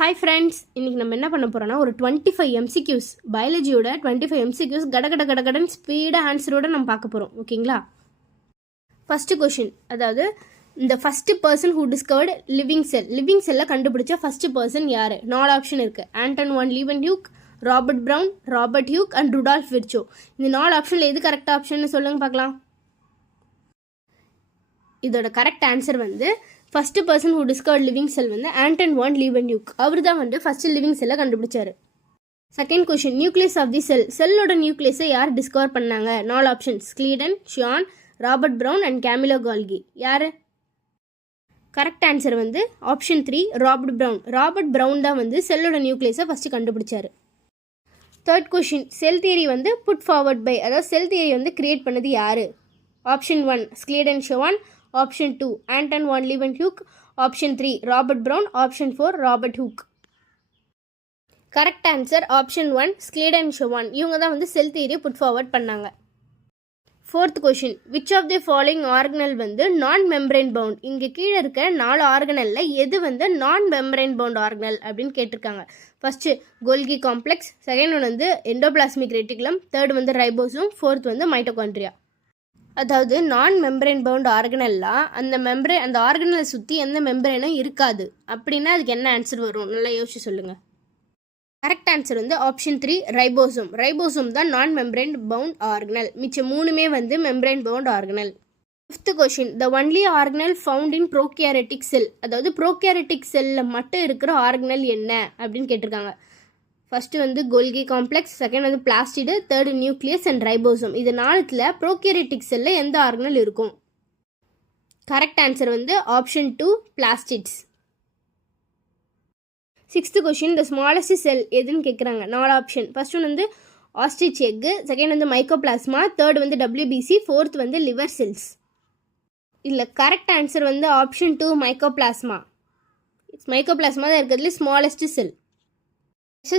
Hi friends, இன்றைக்கி நம்ம என்ன பண்ண போகிறோன்னா ஒரு 25 MCQs பயாலஜியோட 25 MCQs கடகடன் ஸ்பீடாக ஆன்சரோட நம்ம பார்க்க போகிறோம். ஓகேங்களா? ஃபஸ்ட்டு கொஷின், அதாவது இந்த first person who discovered living செல்லை கண்டுபிடிச்ச ஃபஸ்ட்டு பர்சன் யார்? 4 ஆப்ஷன் இருக்குது. Anton van Leeuwenhoek, Robert Brown, Robert Hooke and Rudolf Virchow. இந்த 4 ஆப்ஷனில் எது கரெக்ட் ஆப்ஷன் சொல்லுங்க பார்க்கலாம். இதோட correct answer first person who discovered living cell Anton van Leeuwenhoek. அவர் தான் ஃபஸ்ட்டு லிவிங் செல்லை கண்டுபிடிச்சாரு. Second question, nucleus of the செல்லோட நியூக்ளியஸை யார் டிஸ்கவர் பண்ணாங்க? 4 options. Schleiden, Schwann, Robert Brown and Camilo Golgi. யார்? Correct answer option 3 Robert Brown. Robert Brown தான் செல்லோட நியூக்ளியஸை ஃபஸ்ட்டு கண்டுபிடிச்சாரு. Third question, cell theory put forward by, அதாவது செல் தியரி கிரியேட் பண்ணது யார்? Option 1 Schleiden Schwann, option 2 Anton van Leeuwenhoek, option 3 Robert Brown, option 4 Robert Hooke. Correct answer option 1 Schleiden Schwann. இவங்க தான் cell தியரியை புட் ஃபார்வர்ட் பண்ணாங்க. Fourth question, which of the following organelle non membrane bound? இங்கே கீழே இருக்க 4 ஆர்கனலில் எது நான் membrane bound organelle அப்படின்னு கேட்டிருக்காங்க. First Golgi complex, second one endoplasmic reticulum, third ribosome, fourth mitochondria. அதாவது நான் மெம்பரைன் பவுண்ட் ஆர்கனல்லாம் அந்த ஆர்கனலை சுற்றி எந்த மெம்பரைனும் இருக்காது. அப்படின்னா அதுக்கு என்ன ஆன்சர் வரும்? நல்லா யோசிச்சு சொல்லுங்கள். Correct answer option 3 ribosome. Ribosome தான் நான் மெம்பரைன் பவுண்ட் ஆர்கனல். மிச்சம் 3மே membrane bound organelle. Fifth question, the only organelle found in prokaryotic cell, அதாவது ப்ரோகேரியோட்டிக் செல்லில் மட்டும் இருக்கிற ஆர்கனல் என்ன அப்படின்னு கேட்டிருக்காங்க. First Golgi complex, second plastid, third nucleus and ribosome. இது 4ல் ப்ரோகேரியோட்டிக் செல்லில் எந்த ஆர்கனல் இருக்கும்? Correct answer option 2 plastids. Sixth question, the smallest cell எதுன்னு கேட்குறாங்க. 4 option. First one ostrich egg, second mycoplasma, third WBC, fourth liver cells. இல்லை, correct answer option 2 mycoplasma. Mycoplasma தான் இருக்கிறதுல smallest cell.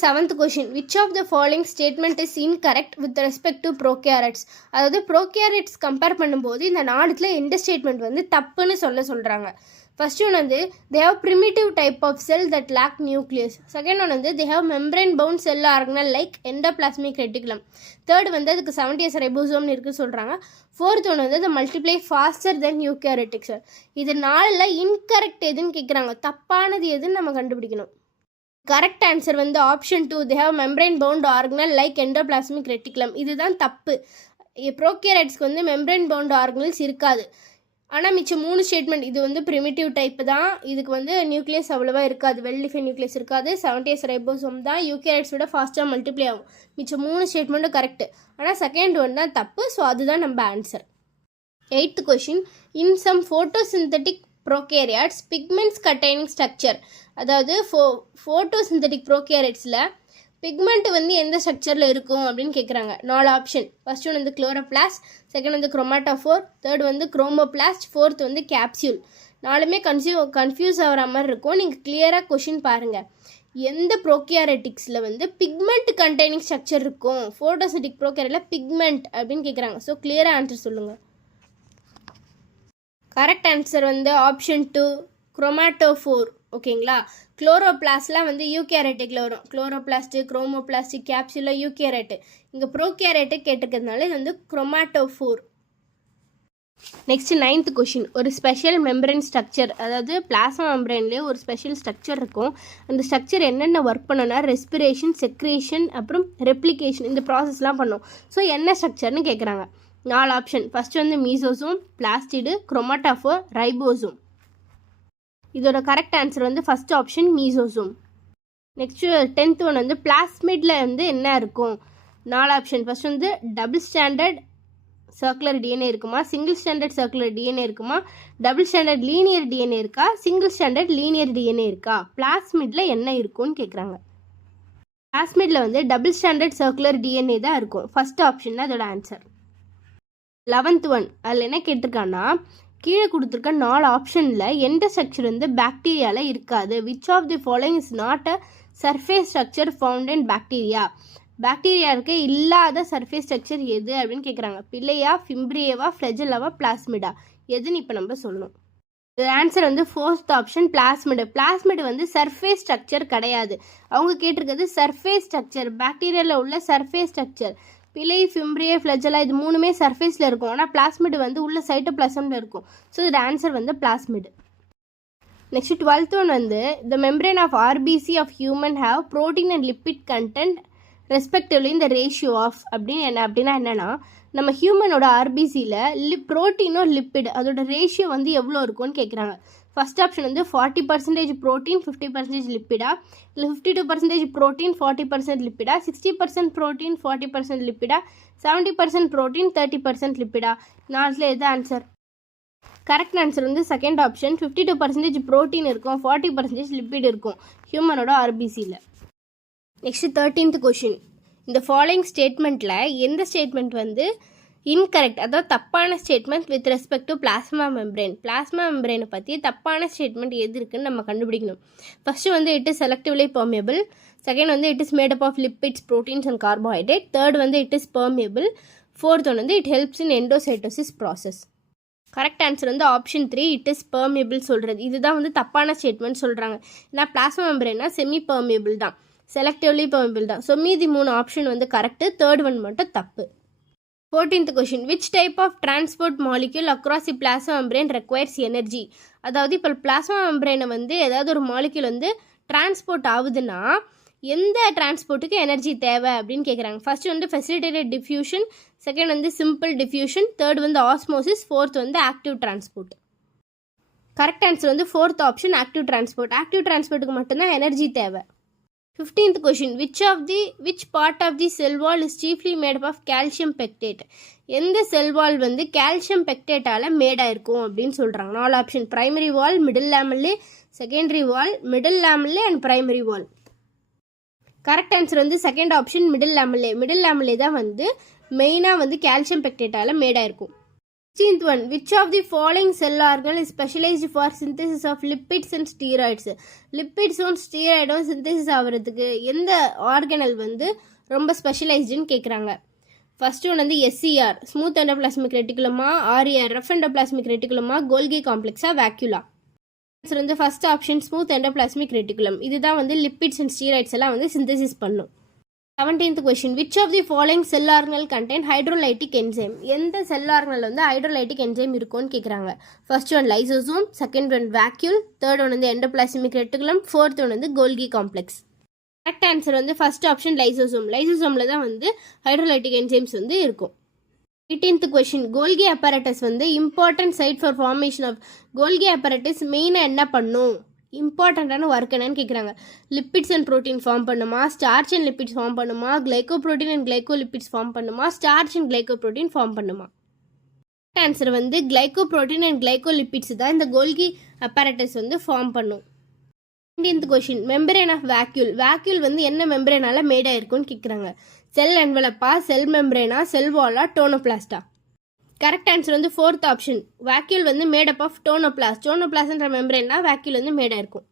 Seventh question, which of the following statement is incorrect with respect to prokaryotes? அதாவது prokaryotes compare பண்ணும்போது இந்த 4ல் எந்த statement தப்புன்னு சொல்கிறாங்க. First one they have primitive type of cell that lack nucleus. Second one they have membrane bound cell organelle like endoplasmic reticulum. Third அதுக்கு 70s ரைபோசோம்னு இருக்குன்னு சொல்கிறாங்க. Fourth one the multiply faster than eukaryotic cell. இது 4ல் incorrect எதுன்னு கேட்குறாங்க. தப்பானது எதுன்னு நம்ம கண்டுபிடிக்கணும். Correct answer option 2 they have membrane bound organelle like endoplasmic reticulum. இதுதான் தப்பு. ப்ரோகேரியோட்ஸ்க்கு membrane bound organelles இருக்காது. ஆனால் மிச்சம் 3 ஸ்டேட்மெண்ட், இது ப்ரிமிட்டிவ் டைப் தான், இதுக்கு நியூக்ளியஸ் அவ்வளோவா இருக்காது, வெல்டிஃபைன் நியூக்ளியஸ் இருக்காது, 70s ரைபோசோம் தான், யூகேரியோட்ஸோட ஃபாஸ்ட்டாக மல்டிப்ளை ஆகும். மிச்சம் 3 ஸ்டேட்மெண்ட்டும் கரெக்டு, ஆனால் செகண்ட் ஒன் தான் தப்பு. ஸோ அதுதான் நம்ம answer. Eighth question, in some photosynthetic prokaryotes pigments containing structure, அதாவது ஃபோட்டோசிந்தட்டிக் ப்ரோகேரியாட்ஸில் பிக்மெண்ட் எந்த ஸ்ட்ரக்சரில் இருக்கும் அப்படின்னு கேட்குறாங்க. 4 option. First one chloroplast, second chromatophore, third chromoplast, fourth capsule. 4மே கன்ஃபியூஸ் ஆகிற மாதிரி இருக்கும். நீங்கள் கிளியராக கொஷின் பாருங்கள். எந்த ப்ரோகேரியோட்டிக்ஸில் பிக்மெண்ட் கண்டெய்னிங் ஸ்ட்ரக்சர் இருக்கும்? ஃபோட்டோசிந்தட்டிக் ப்ரோகேரியாட்டில் பிக்மெண்ட் அப்படின்னு கேட்குறாங்க. ஸோ கிளியராக ஆன்சர் சொல்லுங்கள். Correct answer option 2 குரோமாட்டோஃபோர். ஓகேங்களா? குளோரோபிளாஸ்ட்லாம் யூகேரியோட்டிக்கில் வரும். குளோரோபிளாஸ்ட்டு, குரோமோபிளாஸ்ட்டு, கேப்சூலில் யூகேரியோட்டு. இங்கே ப்ரோகேரியோட்டு கேட்டிருக்கிறதுனால இது குரோமாட்டோஃபோர். நெக்ஸ்ட் 9th கொஷின், ஒரு ஸ்பெஷல் மெம்பரைன் ஸ்ட்ரக்சர், அதாவது பிளாஸ்மா மெம்பரைன்லேயே ஒரு ஸ்பெஷல் ஸ்ட்ரக்சர் இருக்கும். அந்த ஸ்ட்ரக்சர் என்னென்ன ஒர்க் பண்ணோன்னா ரெஸ்பிரேஷன், செக்ரேஷன், அப்புறம் ரெப்ளிகேஷன், இந்த ப்ராசஸ்லாம் பண்ணும். ஸோ என்ன ஸ்ட்ரக்சர்னு கேட்குறாங்க. 4 option. First mesosome, plastid, chromatophore, ribosome. இதோட correct answer first option mesosome. Next 10th one பிளாஸ்மிடில் என்ன இருக்கும்? 4 option. First double standard circular DNA இருக்குமா, சிங்கிள் ஸ்டாண்டர்ட் சர்க்குலர் டிஎன்ஏ இருக்குமா, டபுள் ஸ்டாண்டர்ட் லீனியர் டிஎன்ஏ இருக்கா, சிங்கிள் ஸ்டாண்டர்ட் லீனியர் டிஎன்ஏ இருக்கா? பிளாஸ்மிடில் என்ன இருக்கும்னு கேட்குறாங்க. பிளாஸ்மிடில் டபுள் ஸ்டாண்டர்ட் சர்க்குலர் டிஎன்ஏ தான் இருக்கும். ஃபர்ஸ்ட் ஆப்ஷன் தான் அதோட ஆன்சர். 11th ஒன், அதில் என்ன கேட்டிருக்கான்னா, கீழே கொடுத்துருக்க 4 ஆப்ஷனில் எந்த ஸ்ட்ரக்சர் பாக்டீரியாவில் இருக்காது? Which of the following is not a surface structure found in bacteria? பாக்டீரியாவுக்கு இல்லாத சர்ஃபேஸ் ஸ்ட்ரக்சர் எது அப்படின்னு கேட்குறாங்க. பில்லையா, ஃபிம்ப்ரியேவா, ஃப்ளெஜெல்லாவா, பிளாஸ்மிடா? எதுன்னு இப்போ நம்ம சொல்லணும். இது ஆன்சர் வந்து ஃபோர்த் ஆப்ஷன் பிளாஸ்மிடு. பிளாஸ்மிடு வந்து சர்ஃபேஸ் ஸ்ட்ரக்சர் கிடையாது. அவங்க கேட்டிருக்கிறது சர்ஃபேஸ் ஸ்ட்ரக்சர், பாக்டீரியாவில் உள்ள சர்ஃபேஸ் ஸ்ட்ரக்சர். பிலை, ஃபிம்ப்ரியே, ஃப்ளஜெல்லா இது மூணுமே சர்ஃபேஸில் இருக்கும். ஆனால் பிளாஸ்மிடு வந்து உள்ள சைட்டோபிளாசமில் இருக்கும். ஸோ இதோட ஆன்சர் வந்து பிளாஸ்மிடு. நெக்ஸ்ட் 12th ஒன் வந்து the membrane of RBC of human have protein and lipid content respectively இந்த ரேஷியோ ஆஃப் அப்படின்னா என்னென்னா நம்ம ஹியூமனோட ஆர்பிசியில் ப்ரோட்டீனோ லிப்பிட் அதோட ரேஷியோ வந்து எவ்வளோ இருக்கும்னு கேட்குறாங்க. ஃபர்ஸ்ட் ஆப்ஷன் வந்து 40% ப்ரோட்டீன் 50% லிப்பிடா, இல்லை 52% ப்ரோட்டீன் 40% லிப்பிடா, 60% ப்ரோட்டீன் 40% லிப்பிடா, 70% ப்ரோட்டீன் 30% லிப்பிடா. நாலில் எது ஆன்சர்? கரெக்ட் ஆன்சர் வந்து செகண்ட் ஆப்ஷன். 52% ப்ரோட்டீன் இருக்கும், 40% லிப்பிட் இருக்கும் ஹியூமனோட ஆர்பிசியில். Next 13th question. இந்த ஃபாலோயிங் ஸ்டேட்மெண்ட்டில் எந்த ஸ்டேட்மெண்ட் வந்து இன்கரெக்ட், அதாவது தப்பான statement with respect to plasma membrane. Plasma மெம்பரேனை பற்றி தப்பான ஸ்டேட்மெண்ட் எது இருக்குன்னு நம்ம கண்டுபிடிக்கணும். ஃபஸ்ட்டு வந்து it is selectively permeable, second வந்து it is made up of lipids, proteins and carbohydrate, third வந்து it is permeable, fourth one வந்து it helps in endocytosis process. Correct answer வந்து ஆப்ஷன் 3 இட் இஸ் பெர்மியபிள் சொல்கிறது. இதுதான் வந்து தப்பான statement சொல்கிறாங்க. ஏன்னா பிளாஸ்மா மெம்பரேன்னா செமி பெர்மியபிள் தான், செலக்டிவ்லி பெர்மியபிள் தான். ஸோ மீதி 3 ஆப்ஷன் வந்து கரெக்டு, தேர்ட் ஒன் மட்டும் தப்பு. 14th question. Which type of transport molecule across the plasma membrane requires energy? அதாவது இப்போ பிளாஸ்மா மெம்பரேனை வந்து ஏதாவது ஒரு மாலிக்யூல் வந்து டிரான்ஸ்போர்ட் ஆகுதுன்னா எந்த டிரான்ஸ்போர்ட்டுக்கு எனர்ஜி தேவை அப்படின்னு கேட்குறாங்க. ஃபர்ஸ்ட் வந்து ஃபெசிலிட்டேட்டட் டிஃப்யூஷன், செகண்ட் வந்து சிம்பிள் டிஃப்யூஷன், தேர்ட் வந்து ஆஸ்மோசிஸ், ஃபோர்த் வந்து ஆக்டிவ் டிரான்ஸ்போர்ட். கரெக்ட் ஆன்சர் வந்து fourth option active transport. Active டிரான்ஸ்போர்ட்டுக்கு மட்டும்தான் எனர்ஜி தேவை. 15th question. Which part of the cell wall is chiefly made up of calcium pectate? எந்த cell வால் வந்து calcium பெக்டேட்டால் மேடாயிருக்கும் அப்படின்னு சொல்கிறாங்க. 4 option. Primary wall, middle lamellae, secondary wall, middle lamellae and primary wall. Correct answer வந்து second option middle lamellae. Middle lamellae தான் வந்து மெயினாக வந்து கால்சியம் பெக்டேட்டால் மேடாயிருக்கும். 16th one. Which of the following cell organ is specialised for synthesis of lipids and steroids? லிப்பிட்ஸும் ஸ்டீராய்டும் synthesis ஆகிறதுக்கு எந்த ஆர்கனல் வந்து ரொம்ப ஸ்பெஷலைஸ்டுன்னு கேட்குறாங்க. ஃபர்ஸ்ட் ஒன் வந்து எஸ்சிஆர், ஸ்மூத் எண்டோபிளாஸ்மிக் ரெட்டிகுலமா, ஆர்இஆர், ரஃப் எண்டோபிளாஸ்மிக் ரெட்டிகுலமா, கோல்கி காம்ப்ளெக்ஸா, வேக்யூலா. ஆன்சர் வந்து first option smooth endoplasmic reticulum. இதுதான் வந்து லிப்பிட்ஸ் அண்ட் ஸ்டீராய்ட்ஸ் எல்லாம் வந்து சிந்தசிஸ் பண்ணும். 17th question. Which of the following cell organelle contain hydrolytic enzyme? எந்த செல் ஆர்கனல் வந்து ஹைட்ரோலைட்டிக் என்சைம் இருக்கும்னு கேட்குறாங்க. First one lysosome, second one vacuole, third one வந்து எண்டோபிளாஸ்மிக் ரெட்டிகுலம், ஃபோர்த் ஒன் வந்து Golgi complex. Correct answer வந்து first option lysosome. லைசோசோமில் தான் வந்து ஹைட்ரோலைட்டிக் என்சைம்ஸ் வந்து இருக்கும். 18th question. கோல்கி அப்பரேட்டஸ் வந்து important site for formation of Golgi apparatus மெயினாக என்ன பண்ணும்? இம்பார்ட்டண்ட்டான ஒர்க் என்னன்னு கேட்குறாங்க. லிப்பிட்ஸ் அண்ட் ப்ரோட்டீன் ஃபார்ம் பண்ணுமா, ஸ்டார்ச் அண்ட் லிப்பிட்ஸ் ஃபார்ம் பண்ணுமா, glycoprotein and glycolipids form பண்ணுமா, starch and glycoprotein form பண்ணுமா? ஆன்சர் வந்து glycoprotein and glycolipids தான் இந்த கோல்கி அப்பரேட்டஸ் வந்து ஃபார்ம் பண்ணும். 19th question. Membrane of vacuole. Vacuole வந்து என்ன மெம்பரேனால மேடாக இருக்கும்னு கேட்குறாங்க. செல் என்வலப்பா, செல் மெம்பரேனா, செல் வாலா, டோனோபிளாஸ்டா? கரெக்ட் ஆன்சர் வந்து ஃபோர்த் ஆப்ஷன். வேக்யூல் வந்து மேட் அப் ஆஃப் டோனோபிளாஸ்ட். டோனோபிளாஸ்ட்ன்ற மெம்பரேன்னா வேக்யூல் வந்து மேடாக இருக்கும்.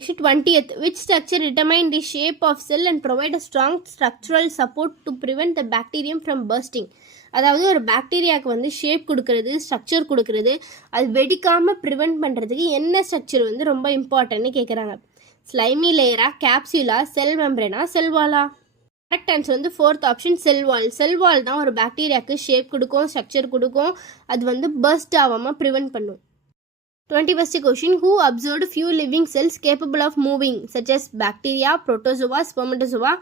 20th. Which structure determine the shape of cell and provide a strong structural support to prevent the bacterium from bursting? அதாவது ஒரு பாக்டீரியாவுக்கு வந்து ஷேப் கொடுக்கறது, ஸ்ட்ரக்சர் கொடுக்கறது, அது வெடிக்காமல் ப்ரிவென்ட் பண்ணுறதுக்கு என்ன ஸ்ட்ரக்சர் வந்து ரொம்ப இம்பார்ட்டன்ட்னு கேட்குறாங்க. ஸ்லைமி லேயரா, கேப்சியூலா, செல் மெம்பரேனா, செல்வாலா? கரெக்ட் ஆன்சர் வந்து ஃபோர்த் ஆப்ஷன் செல்வால். செல்வால் தான் ஒரு பாக்டீரியாவுக்கு ஷேப் கொடுக்கும், ஸ்ட்ரக்சர் கொடுக்கும், அது வந்து பர்ஸ்ட் ஆகாமல் ப்ரிவென்ட் பண்ணும். 21st question. Who observed few living cells capable of moving such as bacteria, protozoa, spermatozoa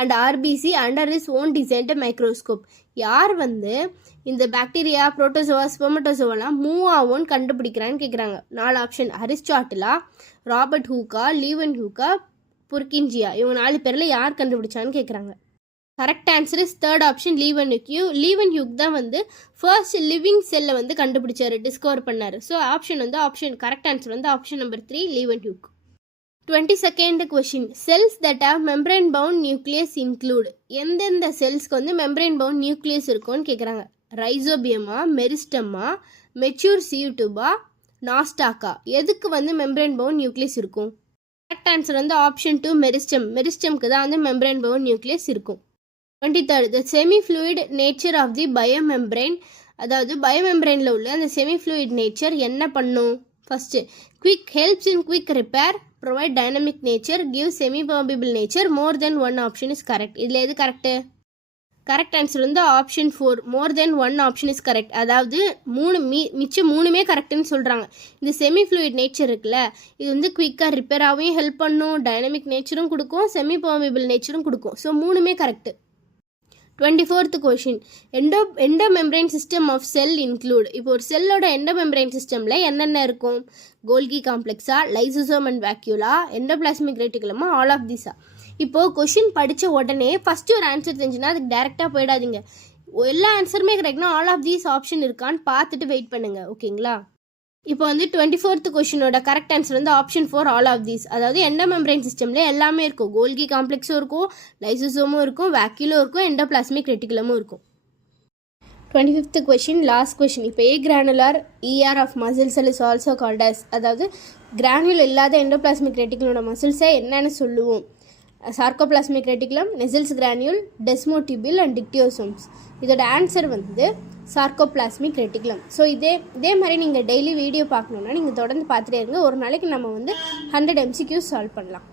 and RBC under his own designed microscope? யார் வந்து இந்த பாக்டீரியா, புரோட்டோசோவா, ஸ்பெர்மட்டோசோவாலாம் மூவ் ஆகும்னு கண்டுபிடிக்கிறான்னு கேட்குறாங்க. 4 ஆப்ஷன். அரிஸ்டாட்டிலா, ராபர்ட் ஹூக்கா, லீவன் ஹூக்கா, புர்கின்ஜியா. இவங்க 4 பேரில் யார் கண்டுபிடிச்சான்னு கேட்குறாங்க. Correct answer is third option Leeuwenhoek. Leeuwenhoek தான் வந்து ஃபர்ஸ்ட் லிவிங் செல்லை வந்து கண்டுபிடிச்சாரு, டிஸ்கவர் பண்ணார். ஸோ ஆப்ஷன் வந்து கரெக்ட் ஆன்சர் வந்து option number 3 Leeuwenhoek. 22nd question. Cells that have membrane bound nucleus include? எந்தெந்த செல்ஸ்க்கு வந்து மெம்பரேன் பவுண்ட் நியூக்ளியஸ் இருக்கும்னு கேட்குறாங்க. ரைசோபியமா, மெரிஸ்டமா, மெச்சூர் சியூட்டுபா, நாஸ்டாக்கா? எதுக்கு வந்து மெம்பரேன் பவுண்ட் நியூக்ளியஸ் இருக்கும்? கரெக்ட் ஆன்சர் வந்து ஆப்ஷன் 2 மெரிஸ்டம். மெரிஸ்டம்க்கு தான் வந்து மெம்பரேன் பவுண்ட் நியூக்ளியஸ் இருக்கும். 23rd. The semi fluid nature of the biomembrane. அதாவது பயோமெம்பரேனில் உள்ள அந்த செமி ஃப்ளூயிட் நேச்சர் என்ன பண்ணும்? First quick helps in quick repair, provide dynamic nature, give semi permeable nature, more than one option is correct. இதில் எது correct? Correct answer வந்து option 4 more than one option is correct. அதாவது மிச்சம் மூணுமே கரெக்டுன்னு சொல்கிறாங்க. இந்த செமி ஃப்ளூயிட் நேச்சர் இருக்குல்ல, இது வந்து குயிக்காக ரிப்பேராகவும் ஹெல்ப் பண்ணும், டைனமிக் நேச்சரும் கொடுக்கும், செமி பர்மியபிள் நேச்சரும் கொடுக்கும். ஸோ மூணுமே correct. 24th question, endomembrane system of cell include. இப்போ ஒரு செல்லோட எண்டோமெம்ப்ரேன் சிஸ்டமில் என்னென்ன இருக்கும்? கோல்கி காம்ப்ளெக்ஸா, லைசோசோம் அண்ட் வேக்யூலா, எண்டோபிளாஸ்மிக் ரெட்டிகுலமா, ஆல் ஆஃப் தீஸா? இப்போது கொஷின் படித்த உடனே ஃபஸ்ட்டு ஒரு ஆன்சர் தெரிஞ்சுன்னா அதுக்கு டேரெக்டாக போயிடாதீங்க. எல்லா ஆன்சருமே கரெக்ட்னா ஆல் ஆஃப் தீஸ் ஆப்ஷன் இருக்கான்னு பார்த்துட்டு வெயிட் பண்ணுங்கள். ஓகேங்களா? இப்போ வந்து 24th கொஷினோட கரெக்ட் ஆன்சர் வந்து ஆப்ஷன் 4 ஆல் ஆஃப் தீஸ். அதாவது எண்டோமெம்ப்ரேன் சிஸ்டமில் எல்லாமே இருக்கும். கோல்கி காம்ப்ளெக்ஸும் இருக்கும், லைசோசோமும் இருக்கும், வேக்யூலும் இருக்கும், எண்டோபிளாஸ்மிக் ரெட்டிகுலமும் இருக்கும். 25th question last question. இப்போ agranular ER of muscle cell is also called as. அதாவது கிரானுல் இல்லாத எண்டோபிளாஸ்மிக் ரெட்டிகுலோட மசில்ஸை என்னென்னு சொல்லுவோம்? Sarcoplasmic reticulum, Nissl's granule, desmotubule and dictyosomes. இதோட ஆன்சர் வந்து சார்கோபிளாஸ்மிக் ரெட்டிகுலம். ஸோ இதே மாதிரி நீங்கள் டெய்லி வீடியோ பார்க்கணுன்னா நீங்கள் தொடர்ந்து பார்த்துட்டே இருங்க. ஒரு நாளைக்கு நம்ம வந்து 100 MCQs சால்வ் பண்ணலாம்.